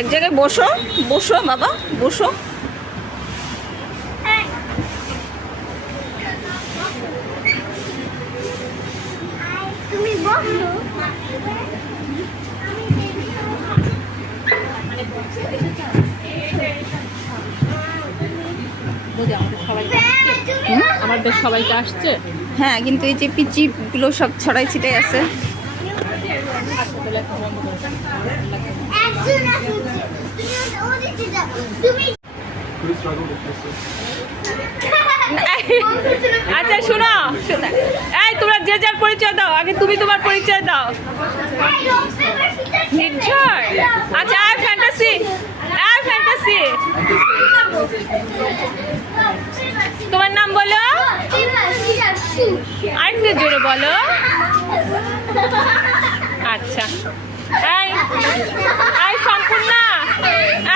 এক জায়গায় বসো, বসো বাবা, বসো। তুমি বসো। আমাদের সবাইকে আসছে। হ্যাঁ, কিন্তু এই যে পিচিগুলো সব ছড়াই ছিটাই আছে। আচ্ছা শোনো, এই তোমরা যে যার পরিচয় দাও, আগে তুমি তোমার পরিচয় দাও। নির্ঝর, আচ্ছা আর ফ্যান্টাসি, আর ফ্যান্টাসি তোমার নাম বলো, আরেকটু জোরে বলো। আচ্ছা, এই এই সম্পূর্ণা,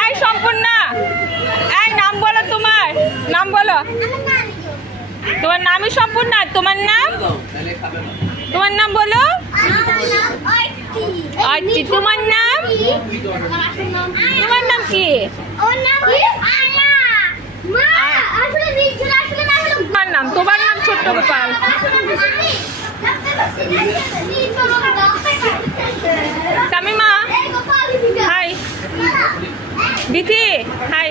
এই সম্পূর্ণা, এই নাম বলো, তোমার নাম বলো। তোমার নামই সম্পূর্ণা, তোমার নাম, তোমার নাম বলো। আচ্ছা, তোমার নাম, তোমার নাম কি? তোমার নাম, তোমার নাম ছোট্ট Gopal. Tamima hi, Bithi hi.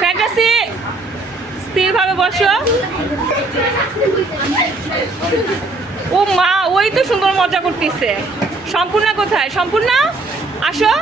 Fantasy স্থিরভাবে বসো। ও মা, ওই তো সুন্দর মজা করতেছে। সম্পূর্ণা কোথায়? সম্পূর্ণা আসো।